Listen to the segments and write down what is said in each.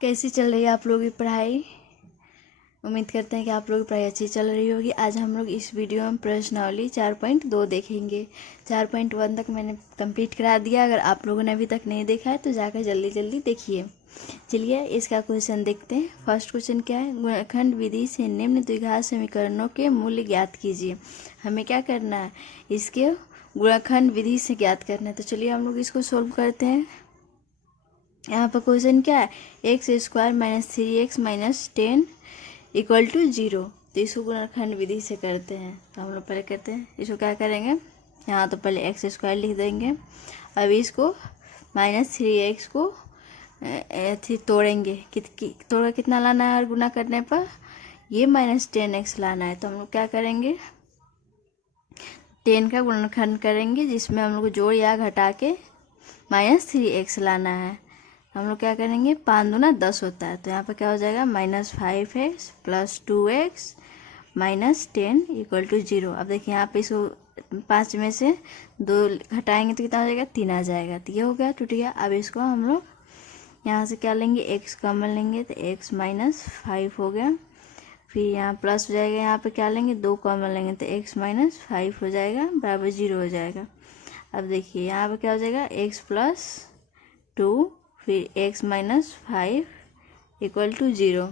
कैसी चल रही है आप लोगों की पढ़ाई। उम्मीद करते हैं कि आप लोगों की पढ़ाई अच्छी चल रही होगी। आज हम लोग इस वीडियो में प्रश्नावली 4.2 देखेंगे। 4.1 तक मैंने कंप्लीट करा दिया। अगर आप लोगों ने अभी तक नहीं देखा है तो जाकर जल्दी जल्दी देखिए। चलिए इसका क्वेश्चन देखते हैं। फर्स्ट क्वेश्चन क्या है, गुणनखंड विधि से निम्न द्विघात समीकरणों के मूल्य ज्ञात कीजिए। हमें क्या करना है, इसके गुणनखंड विधि से ज्ञात करना है। तो चलिए हम लोग इसको सोल्व करते हैं। यहाँ पर क्वेश्चन क्या है, x square minus 3x minus 10 equal to 0। तो इसको गुणनखंड विधि से करते हैं। तो हम लोग पहले करते हैं, इसको क्या करेंगे, यहाँ तो पहले एक्स स्क्वायर लिख देंगे। अब इसको -3x को तोड़ेंगे। तोड़ा कितना लाना है, और गुना करने पर ये -10x लाना है। तो हम लोग क्या करेंगे, 10 का गुणनखंड करेंगे, जिसमें हम लोग जोड़ या घटा के -3x लाना है। हम लोग क्या करेंगे, 5 दूना 10 होता है। तो यहाँ पर क्या हो जाएगा, -5x plus 2x minus 10 equal to 0। अब देखिए यहाँ पे इसको 5 में से 2 घटाएंगे तो कितना हो जाएगा, 3 आ जाएगा। तो ये हो गया, टूट गया। अब इसको हम लोग यहाँ से क्या लेंगे, x कॉमन लेंगे तो x -5 हो गया। फिर यहाँ प्लस हो जाएगा, यहाँ पे क्या लेंगे, 2 कॉमन लेंगे तो x -5 हो जाएगा, बराबर 0 हो जाएगा। अब देखिए यहाँ पे क्या हो जाएगा, x प्लस 2 फिर x -5 इक्वल टू 0।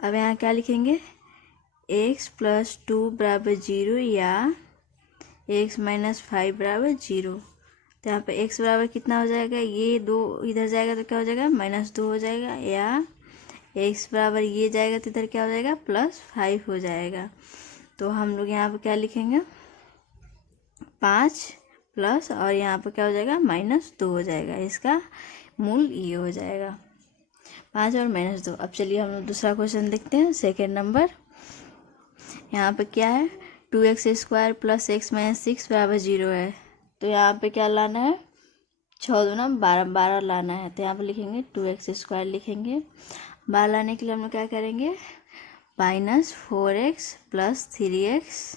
अब यहाँ क्या लिखेंगे, x प्लस 2 बराबर 0 या x -5 बराबर 0। तो यहाँ पे x बराबर कितना हो जाएगा, ये 2 इधर जाएगा तो क्या हो जाएगा, -2 हो जाएगा, या x बराबर ये जाएगा तो इधर क्या हो जाएगा, +5 हो जाएगा। तो हम लोग यहाँ पे क्या लिखेंगे, 5 प्लस और यहाँ पर क्या हो जाएगा, -2 हो जाएगा। इसका मूल ये हो जाएगा, 5 और -2। अब चलिए हम लोग दूसरा क्वेश्चन देखते हैं, सेकेंड नंबर। यहाँ पे क्या है, 2x square plus x minus 6 बराबर 0 है। तो यहाँ पे क्या लाना है, 6 दूना 12 लाना है। तो यहाँ पे लिखेंगे 2x स्क्वायर लिखेंगे। 12 लाने के लिए हम लोग क्या करेंगे, -4x plus 3x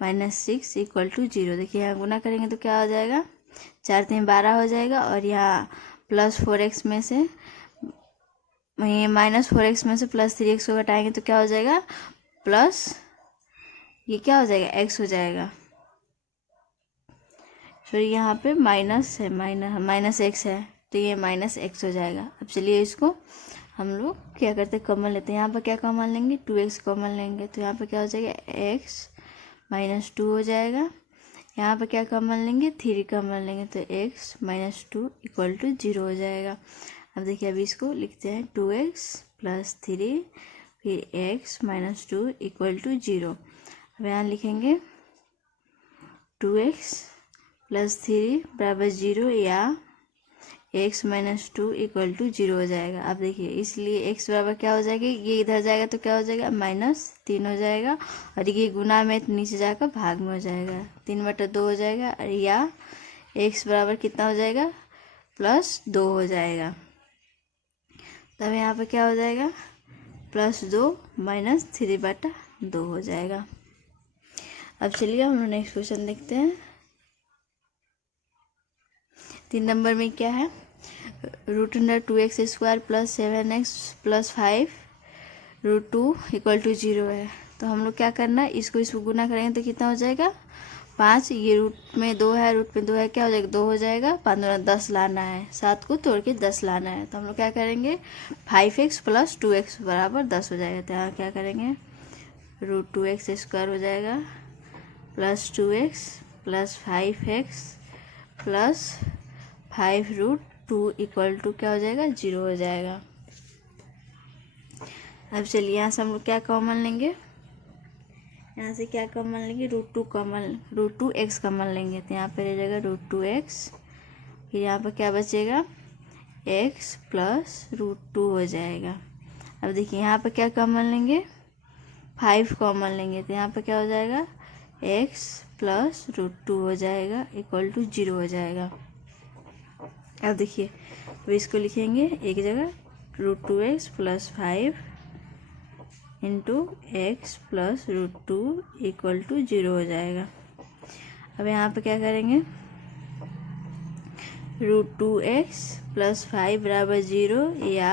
minus 6 equal to 0। देखिए यहाँ गुना करेंगे तो क्या हो जाएगा, 4 3 12 हो जाएगा। और यहाँ +4x में से -4x में से +3x को घटाएंगे तो क्या हो जाएगा, प्लस ये क्या हो जाएगा, x हो जाएगा। सॉरी यहाँ पे माइनस है, माइनस x है तो ये -x हो जाएगा। अब चलिए इसको हम लोग क्या करते हैं, कॉमन लेते हैं। यहाँ पर क्या कॉमन लेंगे, 2x कॉमन लेंगे। तो यहाँ पर क्या हो जाएगा, x -2 हो जाएगा। यहाँ पर क्या कॉमन लेंगे, 3 कॉमन लेंगे तो x -2 इक्वल टू 0 हो जाएगा। अब देखिए अभी इसको लिखते हैं, 2x प्लस 3 फिर x -2 इक्वल टू 0। अब यहाँ लिखेंगे 2x प्लस 3 बराबर 0 या x -2 इक्वल टू 0 हो जाएगा। अब देखिए इसलिए x बराबर क्या हो जाएगा, ये इधर जाएगा तो क्या हो जाएगा, -3 हो जाएगा। और ये गुना में नीचे जाकर भाग में हो जाएगा, 3/2 हो जाएगा। और या x बराबर कितना हो जाएगा, +2 हो जाएगा। तब यहाँ पर क्या हो जाएगा, +2 -3/2 हो जाएगा। अब चलिए हम लोग नेक्स्ट क्वेश्चन देखते हैं। 3 नंबर में क्या है, √2x square plus 7x plus 5 √2 equal to 0 है। तो हम लोग क्या करना है, इसको गुना करेंगे तो कितना हो जाएगा, 5, ये रूट में 2 है, रूट में 2 है, क्या हो जाएगा, 2 हो जाएगा। 5 दूना 10 लाना है, 7 को तोड़ के 10 लाना है। तो हम लोग क्या करेंगे, 5x प्लस 2x बराबर 10 हो जाएगा। तो यहाँ क्या करेंगे, √2x स्क्वायर हो जाएगा plus 2x plus 5x plus 5√2 equal to क्या हो जाएगा, 0 हो जाएगा। अब चलिए यहाँ से हम लोग क्या कॉमन लेंगे, यहाँ से क्या कॉमन लेंगे, √2x कॉमन लेंगे। तो यहाँ पर रह जाएगा √2x, फिर यहाँ पर क्या बचेगा, x प्लस √2 हो जाएगा। अब देखिए यहाँ पर क्या कॉमन लेंगे, 5 कॉमन लेंगे। तो यहाँ पर क्या हो जाएगा, x प्लस √2 हो जाएगा इक्वल टू 0 हो जाएगा। अब देखिए अब इसको लिखेंगे एक जगह, √2x plus 5 into x plus √2 equal to 0 हो जाएगा। अब यहाँ पे क्या करेंगे, √2x प्लस 5 बराबर 0 या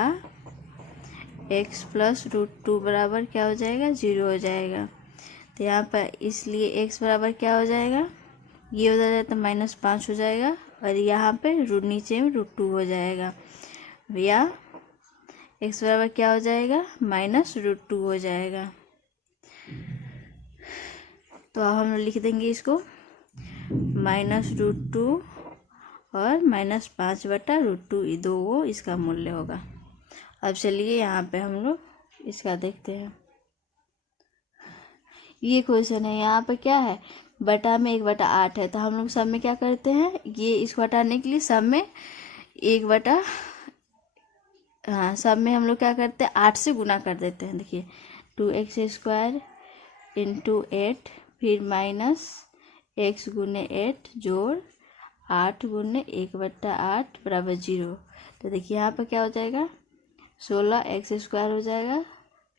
x प्लस √2 बराबर क्या हो जाएगा 0 हो जाएगा। तो यहाँ पर इसलिए x बराबर क्या हो जाएगा, ये हो जाएगा तो -5 हो जाएगा और यहाँ पे नीचे में √2 हो जाएगा या x बराबर क्या हो जाएगा -√2 हो जाएगा। तो अब हम लिख देंगे इसको -√2 और -5 बटा √2 ये दो वो इसका मूल्य होगा। अब चलिए यहाँ पे हम लोग इसका देखते हैं। ये क्वेश्चन है, यहाँ पे क्या है बटा में 1/8 है, तो हम लोग सब में क्या करते हैं, ये इसको हटाने के लिए सब में 1 हाँ सब में हम लोग क्या करते हैं 8 से गुना कर देते हैं। देखिए 2x² × 8 फिर -x × 8 जोड़ 8 × 1/8 बराबर 0। तो देखिए यहाँ पर क्या हो जाएगा 16x² हो जाएगा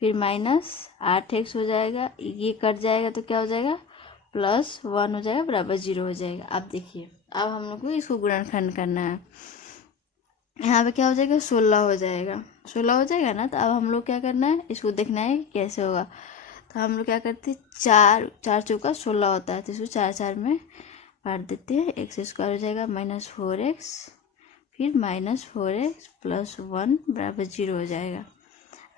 फिर -8x हो जाएगा, ये कट जाएगा तो क्या हो जाएगा +1 हो जाएगा बराबर 0 हो जाएगा। अब देखिए अब हम लोग को इसको गुणनखंड करना है। यहाँ पे क्या हो जाएगा 16 हो जाएगा, 16 हो जाएगा ना। तो अब हम लोग क्या करना है, इसको देखना है कैसे होगा। तो हम लोग क्या करते हैं 4 चौका 16 होता है, तो इसको 4 में बांट देते हैं। x² हो जाएगा -4x फिर -4x + 1 बराबर 0 हो जाएगा।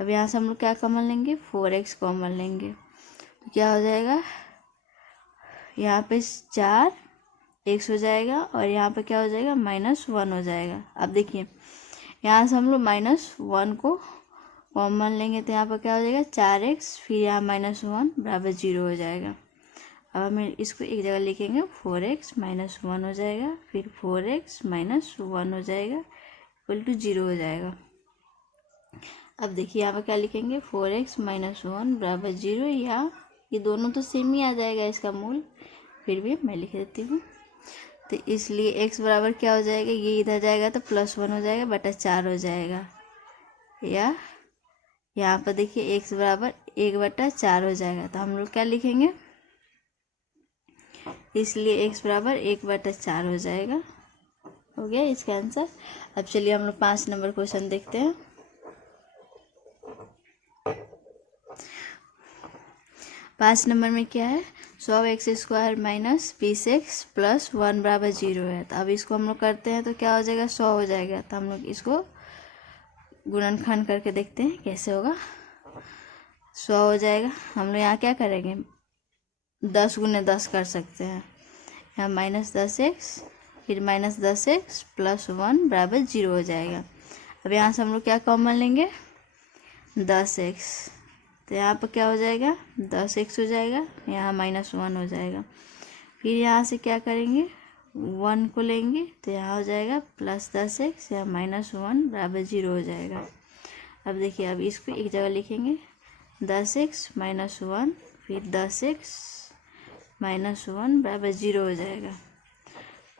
अब यहाँ से हम लोग क्या कॉमन लेंगे 4x कॉमन लेंगे, तो क्या हो जाएगा यहाँ पे 4x हो जाएगा और यहाँ पे क्या हो जाएगा -1 हो जाएगा। अब देखिए यहाँ से हम लोग -1 को कॉमन लेंगे तो यहाँ पर क्या हो जाएगा 4x फिर यहाँ -1 बराबर 0 हो जाएगा। अब हम इसको एक जगह लिखेंगे 4x -1 हो जाएगा फिर 4x -1 हो जाएगा = 0 हो जाएगा। अब देखिए यहाँ पर क्या लिखेंगे 4x -1 बराबर 0 या ये दोनों तो सेम ही आ जाएगा इसका मूल, फिर भी मैं लिख देती हूँ। तो इसलिए x बराबर क्या हो जाएगा, ये इधर जाएगा तो +1 हो जाएगा बटा 4 हो जाएगा या यहाँ पर देखिए x बराबर 1/4 हो जाएगा। तो हम लोग क्या लिखेंगे, इसलिए x बराबर 1/4 हो जाएगा। हो गया इसका आंसर। अब चलिए हम लोग 5 नंबर क्वेश्चन देखते हैं। 5 नंबर में क्या है 100x² - 20x + 1 बराबर 0 है। तो अब इसको हम लोग करते हैं तो क्या हो जाएगा 100 हो जाएगा। तो हम लोग इसको गुणनखंड करके देखते हैं कैसे होगा। 100 हो जाएगा, हम लोग यहाँ क्या करेंगे 10 × 10 कर सकते हैं। यहाँ -10x फिर -10x + 1 बराबर 0 हो जाएगा। अब यहाँ से हम लोग क्या कॉमन लेंगे 10x, तो यहाँ पर क्या हो जाएगा 10x हो जाएगा, यहाँ -1 हो जाएगा। फिर यहाँ से क्या करेंगे 1 को लेंगे तो यहाँ हो जाएगा +10x या -1 बराबर 0 हो जाएगा। अब देखिए अब इसको एक जगह लिखेंगे 10x -1 फिर 10x -1 बराबर 0 हो जाएगा।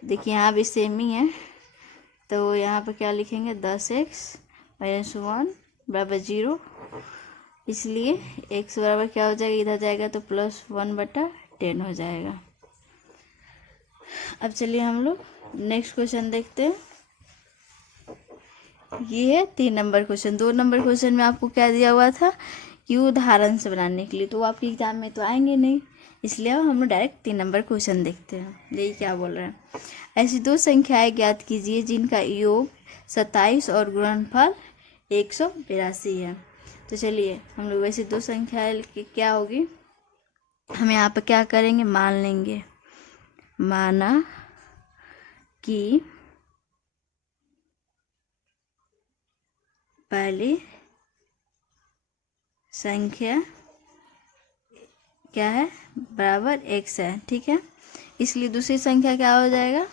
देखिए यहाँ भी सेम ही है, तो यहाँ पर क्या लिखेंगे 10x -1 बराबर 0, इसलिए x बराबर क्या हो जाएगा इधर जाएगा तो +1/10 हो जाएगा। अब चलिए हम लोग नेक्स्ट क्वेश्चन देखते हैं। ये है 3 नंबर क्वेश्चन। 2 नंबर क्वेश्चन में आपको क्या दिया हुआ था कि उदाहरण से बनाने के लिए, तो वो आपके एग्जाम में तो आएंगे नहीं, इसलिए अब हम लोग डायरेक्ट 3 नंबर क्वेश्चन देखते हैं। देखिए क्या बोल रहे हैं, ऐसी 2 संख्याएं ज्ञात कीजिए जिनका योग 27 और गुणनफल 182 है। तो चलिए हम लोग वैसे 2 संख्याएं क्या होगी, हम यहाँ पर क्या करेंगे मान लेंगे, माना कि पहली संख्या क्या है बराबर x है, ठीक है। इसलिए दूसरी संख्या क्या हो जाएगा,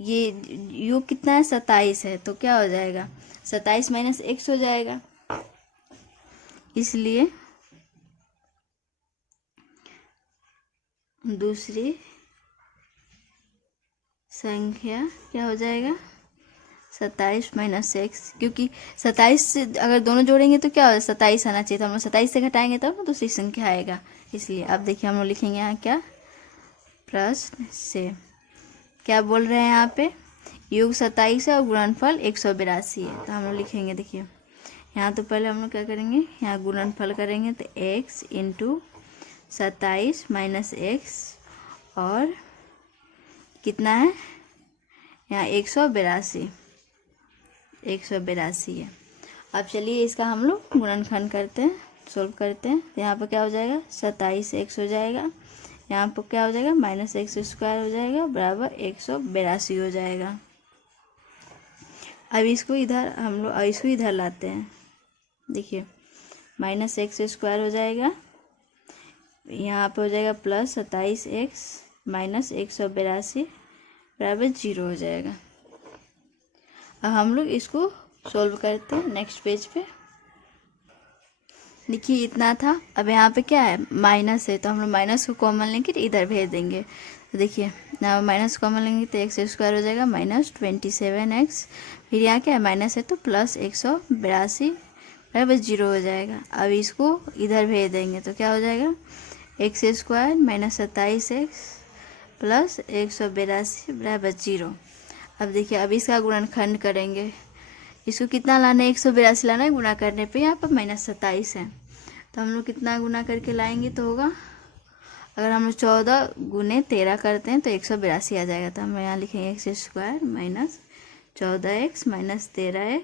ये योग कितना है 27 है, तो क्या हो जाएगा 27 - x हो जाएगा। इसलिए दूसरी संख्या क्या हो जाएगा 27 - x, क्योंकि 27 से अगर दोनों जोड़ेंगे तो क्या हो 27 आना चाहिए, तो हम लोग 27 से घटाएंगे तब तो दूसरी संख्या आएगा। इसलिए अब देखिए हम लोग लिखेंगे यहाँ क्या प्रश्न से क्या बोल रहे हैं यहाँ पे योग 27 है और गुणनफल 182 है। तो हम लोग लिखेंगे, देखिए यहाँ तो पहले हम लोग क्या करेंगे, यहाँ गुणनफल करेंगे तो x इंटू 27 माइनस एक्स और कितना है यहाँ 182 है। अब चलिए इसका हम लोग गुणनखंड करते हैं, सोल्व करते हैं। तो यहाँ पर क्या हो जाएगा 27x हो जाएगा, यहाँ पर क्या हो जाएगा माइनस एक्स स्क्वायर हो जाएगा बराबर 182 हो जाएगा। अब इसको इधर हम लोग इसको इधर लाते हैं, देखिए माइनस एक्स स्क्वायर हो जाएगा, यहाँ पे हो जाएगा प्लस 27x माइनस 182 बराबर 0 हो जाएगा। अब हम लोग इसको सॉल्व करते हैं नेक्स्ट पेज पे। देखिए इतना था, अब यहाँ पे क्या है माइनस है, तो हम लोग माइनस को कॉमन लेंगे इधर भेज देंगे। तो देखिए ना माइनस कॉमन लेंगे तो एक्स स्क्वायर हो जाएगा माइनस 27x, फिर यहाँ क्या है माइनस है तो प्लस 182 बराबर 0 हो जाएगा। अब इसको इधर भेज देंगे तो क्या हो जाएगा x square minus 27x plus 182 बराबर 0। अब देखिए अब इसका गुणनखंड करेंगे, इसको कितना लाना है 182 लाना है, गुना करने पे यहाँ पर माइनस 27 है, तो हम लोग कितना गुना करके लाएंगे तो होगा, अगर हम लोग 14 गुने 13 करते हैं तो 182 आ जाएगा। तो हम यहाँ लिखेंगे x square minus 14x minus 13x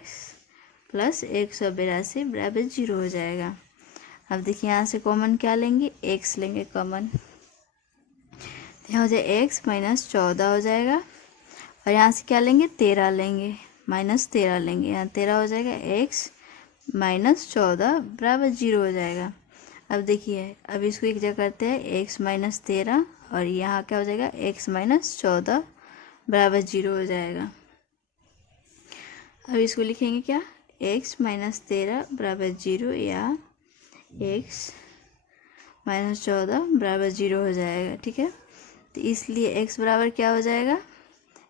plus 182 बराबर 0 हो जाएगा। अब देखिए यहाँ से कॉमन क्या लेंगे, x लेंगे कॉमन, यहाँ हो जाए x माइनस 14 हो जाएगा, और यहाँ से क्या लेंगे 13 लेंगे, माइनस 13 लेंगे, यहाँ 13 हो जाएगा x माइनस 14 बराबर 0 हो जाएगा। अब देखिए अब इसको एक जगह करते हैं x माइनस 13 और यहाँ क्या हो जाएगा x माइनस 14 बराबर 0 हो जाएगा। अब इसको लिखेंगे क्या x माइनस 13 बराबर 0 या x माइनस 14 बराबर 0 हो जाएगा, ठीक है। तो इसलिए x बराबर क्या हो जाएगा,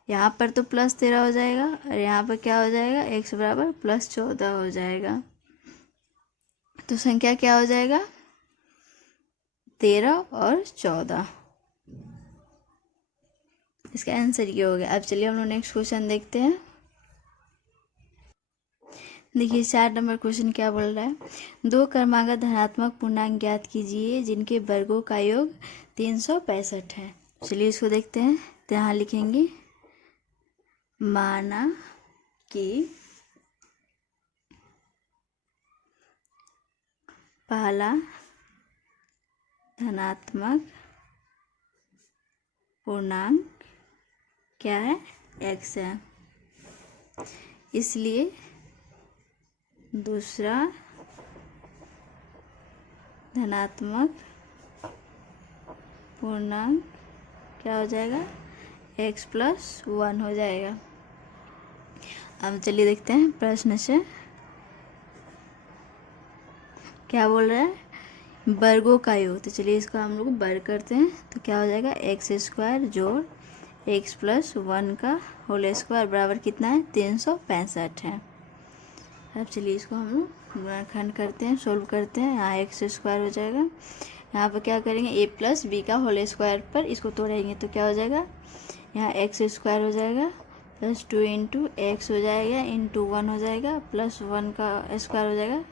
यहाँ पर तो प्लस 13 हो जाएगा और यहाँ पर क्या हो जाएगा x बराबर प्लस 14 हो जाएगा। तो संख्या क्या हो जाएगा 13 और 14, इसका आंसर ये हो गया। अब चलिए हम लोग नेक्स्ट क्वेश्चन देखते हैं। देखिए 4 नंबर क्वेश्चन क्या बोल रहा है, 2 क्रमागत धनात्मक पूर्णांक ज्ञात कीजिए जिनके वर्गों का योग 365 है। चलिए इसको देखते हैं। तो यहाँ लिखेंगे माना कि पहला धनात्मक पूर्णांक क्या है x है, इसलिए दूसरा धनात्मक पूर्णांक क्या हो जाएगा x प्लस 1 हो जाएगा। अब चलिए देखते हैं प्रश्न से क्या बोल रहा है, वर्गों का योग। तो चलिए इसको हम लोग वर्ग करते हैं तो क्या हो जाएगा एक्स स्क्वायर जोड़ x प्लस 1 का होल स्क्वायर बराबर कितना है 365 है। अब चलिए इसको हम लोग गुणनखंड करते हैं, सोल्व करते हैं। यहाँ एक्स स्क्वायर हो जाएगा, यहाँ पर क्या करेंगे a प्लस बी का होल स्क्वायर पर इसको तोड़ेंगे तो क्या हो जाएगा यहाँ एक्स स्क्वायर हो जाएगा प्लस 2 इंटू एक्स हो जाएगा इंटू 1 हो जाएगा प्लस 1 का स्क्वायर हो जाएगा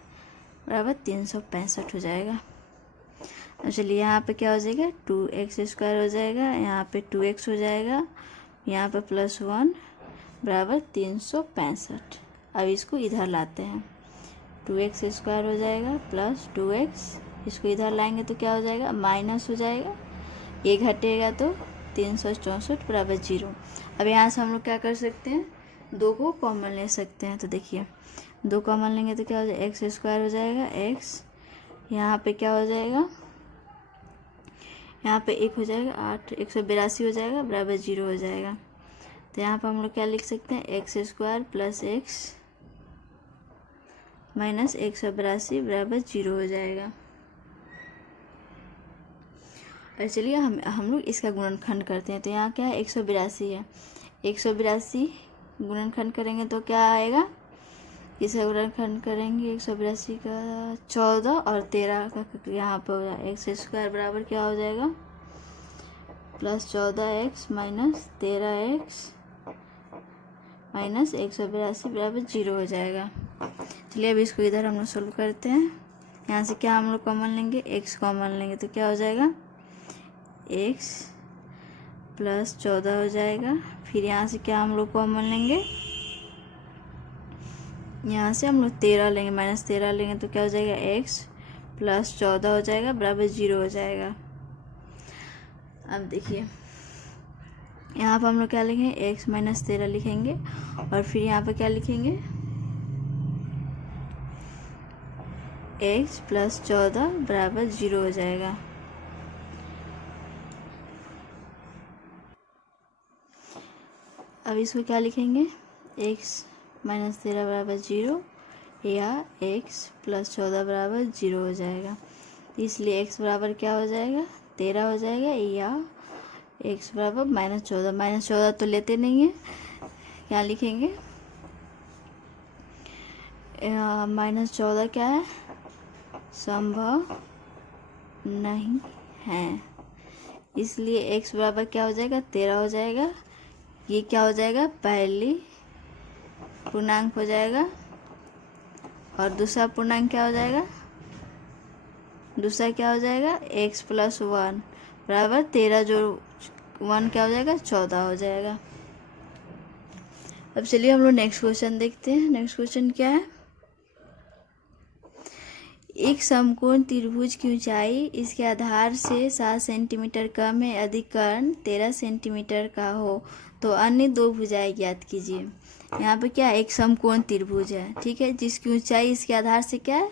बराबर 365 हो जाएगा। अब चलिए यहाँ पे क्या हो जाएगा 2x स्क्वायर हो जाएगा, यहाँ पे 2x हो जाएगा, यहाँ पे प्लस 1 बराबर 365। अब इसको इधर लाते हैं 2x स्क्वायर हो जाएगा प्लस 2x, इसको इधर लाएंगे तो क्या हो जाएगा माइनस हो जाएगा, ये घटेगा तो 364 बराबर 0। अब यहाँ से हम लोग क्या कर सकते हैं 2 को कॉमन ले सकते हैं। तो देखिए 2 कॉमन लेंगे तो क्या हो जाएगा एक्स स्क्वायर हो जाएगा x, यहाँ पे क्या हो जाएगा यहाँ पे 1 हो जाएगा 8 182 हो जाएगा बराबर 0 हो जाएगा। तो यहाँ पर हम लोग क्या लिख सकते हैं x square plus x minus 182 बराबर 0 हो जाएगा। और चलिए हम लोग इसका गुणनखंड करते हैं। तो यहाँ क्या है 182 है, 182 गुणनखंड करेंगे तो क्या आएगा, इसका गुणनखंड करेंगे 182 का 14 और 13 का यहाँ पर हो जाएगा एक्स स्क्वायर बराबर क्या हो जाएगा plus 14x minus 13x minus 182 बराबर 0 हो जाएगा। चलिए अब इसको इधर हम लोग सोल्व करते हैं। यहाँ से क्या हम लोग कॉमन लेंगे, x कॉमन लेंगे तो क्या हो जाएगा, x प्लस 14 हो जाएगा। फिर यहाँ से क्या हम लोग कॉमन लेंगे, यहाँ से हम लोग 13 लेंगे, माइनस 13 लेंगे तो क्या हो जाएगा, x प्लस 14 हो जाएगा बराबर 0 हो जाएगा। अब देखिए यहाँ पर हम लोग क्या लिखेंगे, x माइनस 13 लिखेंगे और फिर यहाँ पर क्या लिखेंगे, x प्लस 14 बराबर 0 हो जाएगा। अब इसको क्या लिखेंगे, x माइनस 13 बराबर 0 या x प्लस 14 बराबर 0 हो जाएगा। इसलिए x बराबर क्या हो जाएगा, 13 हो जाएगा या x बराबर माइनस 14। माइनस 14 तो लेते नहीं है, क्या लिखेंगे, माइनस 14 क्या है, संभव नहीं है। इसलिए x बराबर क्या हो जाएगा, 13 हो जाएगा। ये क्या हो जाएगा, पहली पूर्णांक हो जाएगा और दूसरा पूर्णांक क्या हो जाएगा, दूसरा क्या हो जाएगा, x प्लस 1 बराबर 13, जो 1 क्या हो जाएगा, 14 हो जाएगा। अब चलिए हम लोग नेक्स्ट क्वेश्चन देखते हैं। नेक्स्ट क्वेश्चन क्या है, एक समकोण त्रिभुज की ऊंचाई इसके आधार से 7 सेंटीमीटर कम है, यदि कर्ण 13 सेंटीमीटर का हो तो अन्य दो भुजाएं ज्ञात कीजिए। यहाँ पे क्या है, एक समकोण त्रिभुज है, ठीक है, जिसकी ऊंचाई इसके आधार से क्या है,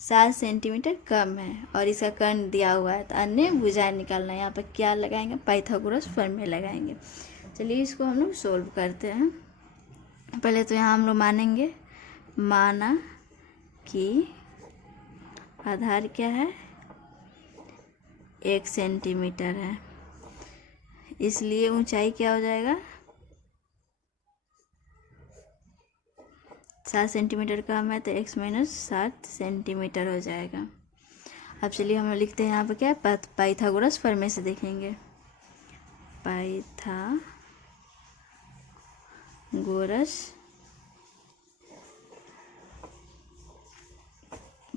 7 सेंटीमीटर कम है और इसका कर्ण दिया हुआ है, तो अन्य भुजाएं निकालना है। यहाँ पर क्या लगाएंगे, पाइथागोरस प्रमेय लगाएंगे। चलिए इसको हम लोग सोल्व करते हैं। पहले तो यहाँ हम लोग मानेंगे, माना कि आधार क्या है, 1 सेंटीमीटर है, इसलिए ऊंचाई क्या हो जाएगा, 7 सेंटीमीटर कम है तो x माइनस 7 सेंटीमीटर हो जाएगा। अब चलिए हम लिखते हैं यहाँ पे क्या है, पाइथागोरस प्रमेय से देखेंगे। पाइथागोरस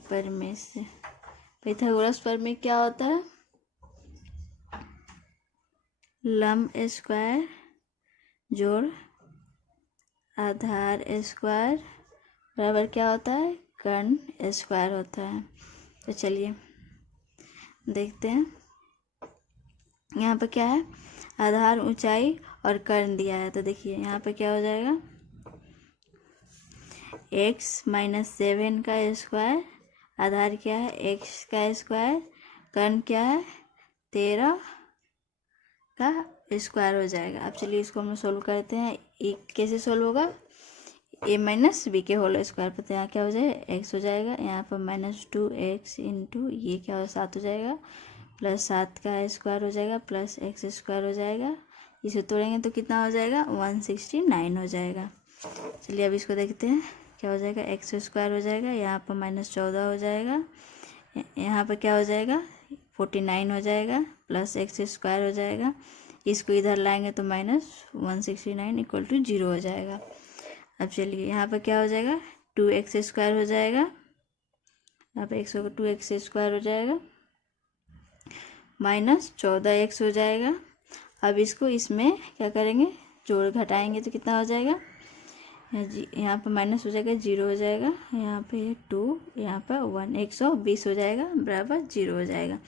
प्रमेय से, पाइथागोरस प्रमेय क्या होता है, लंब स्क्वायर जोड़ आधार स्क्वायर बराबर क्या होता है, कर्ण स्क्वायर होता है। तो चलिए देखते हैं, यहाँ पे क्या है, आधार, ऊंचाई और कर्ण दिया है। तो देखिए यहाँ पे क्या हो जाएगा, x माइनस 7 का स्क्वायर, आधार क्या है, x का स्क्वायर, कर्ण क्या है, 13 का स्क्वायर हो जाएगा। अब चलिए इसको हम सोल्व करते हैं। ये कैसे सोल्व होगा, a माइनस बी के होल स्क्वायर पर, तो यहाँ क्या हो जाएगा, x हो जाएगा, यहाँ पर माइनस 2x इंटू ये क्या हो, 7 हो जाएगा, प्लस 7 का स्क्वायर हो जाएगा, प्लस x स्क्वायर हो जाएगा। इसे तोड़ेंगे तो कितना हो जाएगा, 169 हो जाएगा। चलिए अब इसको देखते हैं, क्या हो जाएगा, x स्क्वायर हो जाएगा, यहाँ पर माइनस 14 हो जाएगा, यहाँ पर क्या हो जाएगा, 49 हो जाएगा, प्लस x स्क्वायर हो जाएगा। इसको इधर लाएंगे तो माइनस 169 इक्वल टू 0 हो जाएगा। अब चलिए यहाँ पर क्या हो जाएगा, 2x स्क्वायर हो जाएगा, यहाँ पे x होगा 2x स्क्वायर हो जाएगा, माइनस 14x हो जाएगा। अब इसको इसमें क्या करेंगे, जोड़ घटाएंगे तो कितना हो जाएगा, यहाँ पर माइनस हो जाएगा, 0 हो जाएगा, यहाँ पे 2, यहाँ पर 1, 120 हो जाएगा बराबर 0 हो जाएगा।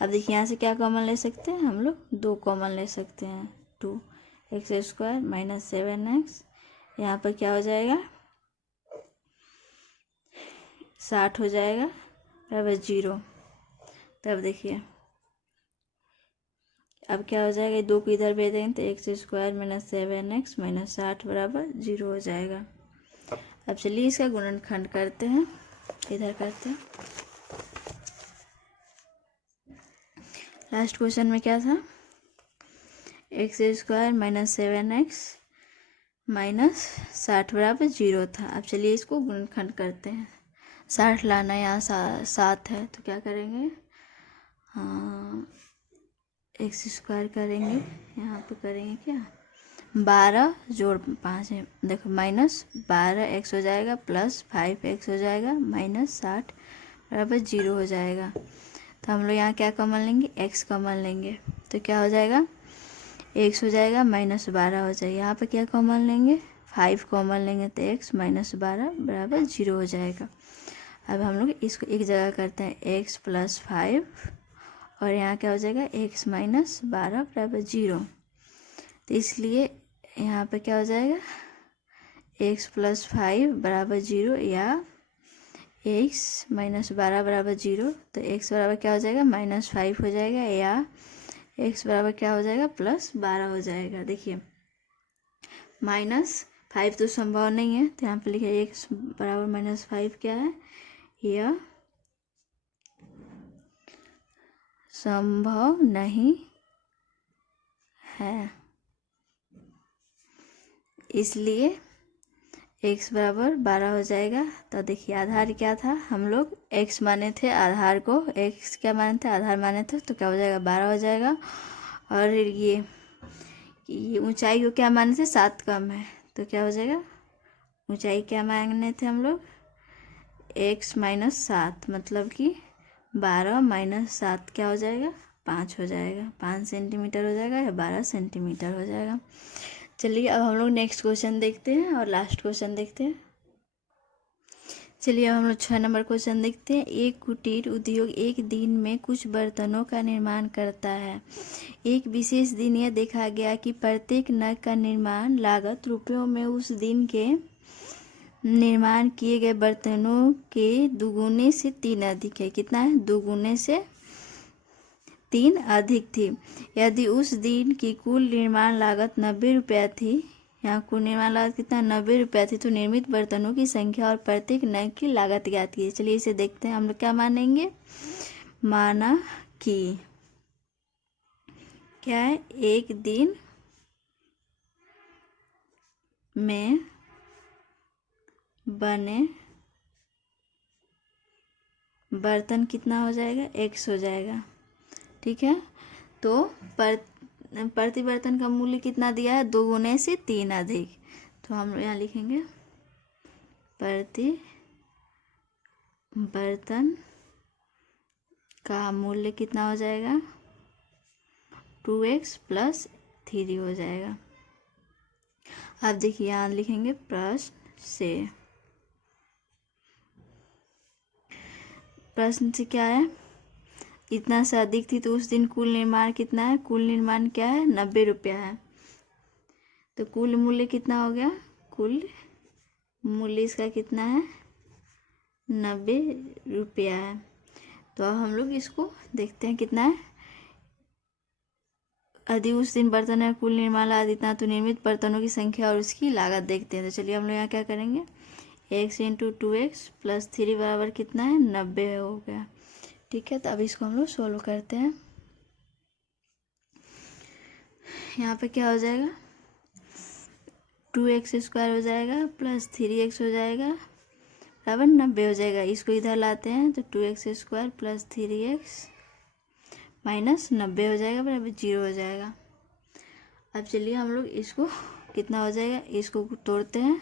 अब देखिए यहाँ से क्या कॉमन ले सकते हैं हम लोग, 2 कॉमन ले सकते हैं, 2x स्क्वायर माइनस 7x, यहाँ पर क्या हो जाएगा, 60 हो जाएगा बराबर 0। तब देखिए अब क्या हो जाएगा, 2 को इधर भेज देंगे तो x square minus 7x minus 60 बराबर 0 हो जाएगा। अब चलिए इसका गुणनखंड करते हैं, इधर करते हैं। लास्ट क्वेश्चन में क्या था, x square minus 7x minus 60 बराबर 0 था। अब चलिए इसको गुणनखंड करते हैं। 60 लाना, यहाँ 7 है तो क्या करेंगे, हाँ एक्स स्क्वायर करेंगे, यहाँ पे करेंगे क्या 12 जोड़ 5 है, देखो -12x हो जाएगा प्लस 5x हो जाएगा माइनस 60 बराबर 0 हो जाएगा। तो हम लोग यहाँ क्या कॉमन लेंगे, x कॉमन लेंगे तो क्या हो जाएगा, x हो जाएगा -12 हो जाएगा। यहाँ पे क्या कॉमन लेंगे, 5 कॉमन लेंगे तो x -12 बराबर 0 हो जाएगा। अब हम लोग इसको एक जगह करते हैं, x + 5 और यहाँ क्या हो जाएगा, x -12 बराबर 0। तो इसलिए यहाँ पे क्या हो जाएगा, x + 5 बराबर 0 या x -12 बराबर 0। तो x बराबर क्या हो जाएगा, -5 हो जाएगा या x बराबर क्या हो जाएगा, +12 हो जाएगा। देखिए -5 तो संभव नहीं है, तो यहाँ पे लिखे x बराबर -5 क्या है, यह संभव नहीं है। इसलिए x बराबर 12 हो जाएगा। तो देखिए आधार क्या था, हम लोग x माने थे, आधार को x क्या माने थे, आधार माने थे, तो क्या हो जाएगा 12 हो जाएगा। और ये ऊंचाई को क्या माने थे, 7 कम है, तो क्या हो जाएगा, ऊंचाई क्या माने थे हम लोग, x - 7 मतलब कि 12 - 7 क्या हो जाएगा, 5 हो जाएगा, 5 सेंटीमीटर हो जाएगा या 12 सेंटीमीटर हो जाएगा। चलिए अब हम लोग नेक्स्ट क्वेश्चन देखते हैं और लास्ट क्वेश्चन देखते हैं। चलिए अब हम लोग 6 नंबर क्वेश्चन देखते हैं। एक कुटीर उद्योग एक दिन में कुछ बर्तनों का निर्माण करता है। एक विशेष दिन यह देखा गया कि प्रत्येक नग का निर्माण लागत रुपयों में उस दिन के निर्माण किए गए बर्तनों के दुगुने से 3 अधिक है। कितना है, दुगुने से 3 अधिक थी। यदि उस दिन की कुल निर्माण लागत 90 रुपया थी, यहाँ कुल निर्माण लागत कितना, 90 रुपया थी, तो निर्मित बर्तनों की संख्या और प्रत्येक नग की लागत ज्ञात कीजिए। चलिए इसे देखते हैं, हम लोग क्या मानेंगे, माना कि क्या है, एक दिन में बने बर्तन कितना हो जाएगा, x हो जाएगा। ठीक है, तो प्रति बर्तन का मूल्य कितना दिया है, 2 गुने से 3 अधिक। तो हम यहाँ लिखेंगे प्रति बर्तन का मूल्य कितना हो जाएगा, 2x + 3 हो जाएगा। अब देखिए यहाँ लिखेंगे प्रश्न से क्या है, इतना से अधिक थी, तो उस दिन कुल निर्माण कितना है, कुल निर्माण क्या है, 90 रुपया है। तो कुल मूल्य कितना हो गया, कुल मूल्य इसका कितना है, 90 रुपया है। तो अब हम लोग इसको देखते हैं कितना है, यदि उस दिन बर्तन है कुल निर्माण लागत इतना, तो निर्मित बर्तनों की संख्या और उसकी लागत देखते हैं। तो चलिए हम लोग यहाँ क्या करेंगे, x × 2x + 3 बराबर कितना है, 90 हो गया। ठीक है, तो अब इसको हम लोग सोल्व करते हैं। यहाँ पे क्या हो जाएगा, 2x² हो जाएगा + 3x हो जाएगा बराबर 90 हो जाएगा। इसको इधर लाते हैं तो 2x² + 3x -90 हो जाएगा बराबर 0 हो जाएगा। अब चलिए हम लोग इसको कितना हो जाएगा, इसको तोड़ते हैं,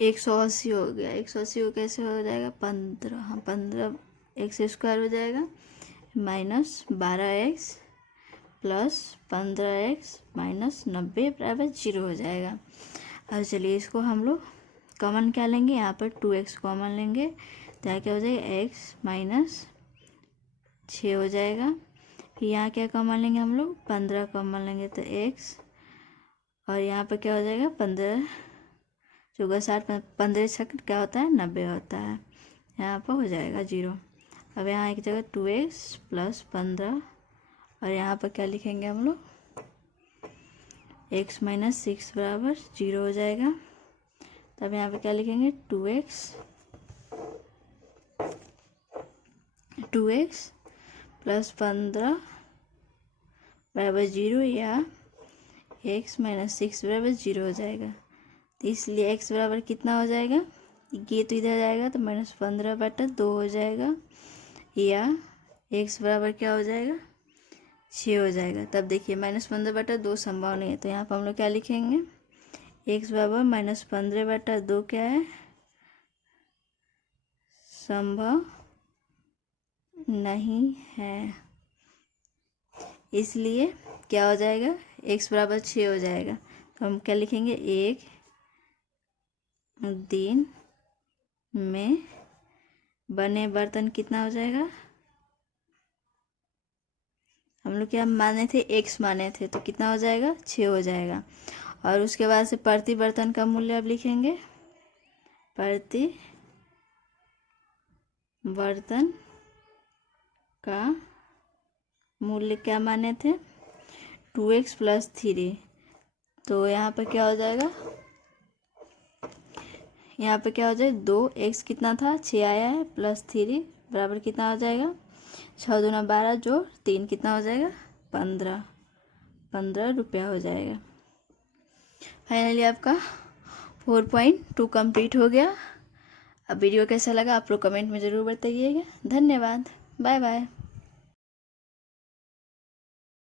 180 हो गया। 180 को कैसे हो जाएगा, 15x² हो जाएगा -12x + 15x -90 बराबर 0 हो जाएगा। अब चलिए इसको हम लोग कॉमन क्या लेंगे, यहाँ पर 2x कॉमन लेंगे, तो यहाँ क्या हो जाएगा, x - 6 हो जाएगा। फिर यहाँ क्या कॉमन लेंगे हम लोग, 15 कॉमन लेंगे, तो x और यहाँ पर क्या हो जाएगा, 15 चौका 60, 15 छक क्या होता है, 90 होता है, यहाँ पर हो जाएगा 0। अब यहाँ एक जगह 2x + 15 और यहाँ पर क्या लिखेंगे हम लोग, x - 6 बराबर 0 हो जाएगा। तब यहाँ पे क्या लिखेंगे, 2x + 15 बराबर 0 या x - 6 बराबर 0 हो जाएगा। तो इसलिए x बराबर कितना हो जाएगा, ये तो इधर जाएगा तो -15/2 हो जाएगा, या x बराबर क्या हो जाएगा, 6 हो जाएगा। तब देखिए -15/2 संभव नहीं है, तो यहाँ पर हम लोग क्या लिखेंगे, x बराबर -15/2 क्या है, संभव नहीं है। इसलिए क्या हो जाएगा, x बराबर 6 हो जाएगा। तो हम क्या लिखेंगे, एक दिन में बने बर्तन कितना हो जाएगा, हम लोग क्या माने थे, x माने थे, तो कितना हो जाएगा, 6 हो जाएगा। और उसके बाद से प्रति बर्तन का मूल्य अब लिखेंगे, प्रति बर्तन का मूल्य क्या माने थे, 2x + 3। तो यहाँ पर क्या हो जाएगा, यहाँ पे क्या हो जाए, 2x कितना था, 6 आया है, +3 बराबर कितना हो जाएगा, 6 दूना 12 जोड़ 3 कितना हो जाएगा, 15 रुपया हो जाएगा। फाइनली आपका 4.2 कंप्लीट हो गया। अब वीडियो कैसा लगा आप लोग कमेंट में ज़रूर बताइएगा। धन्यवाद, बाय बाय।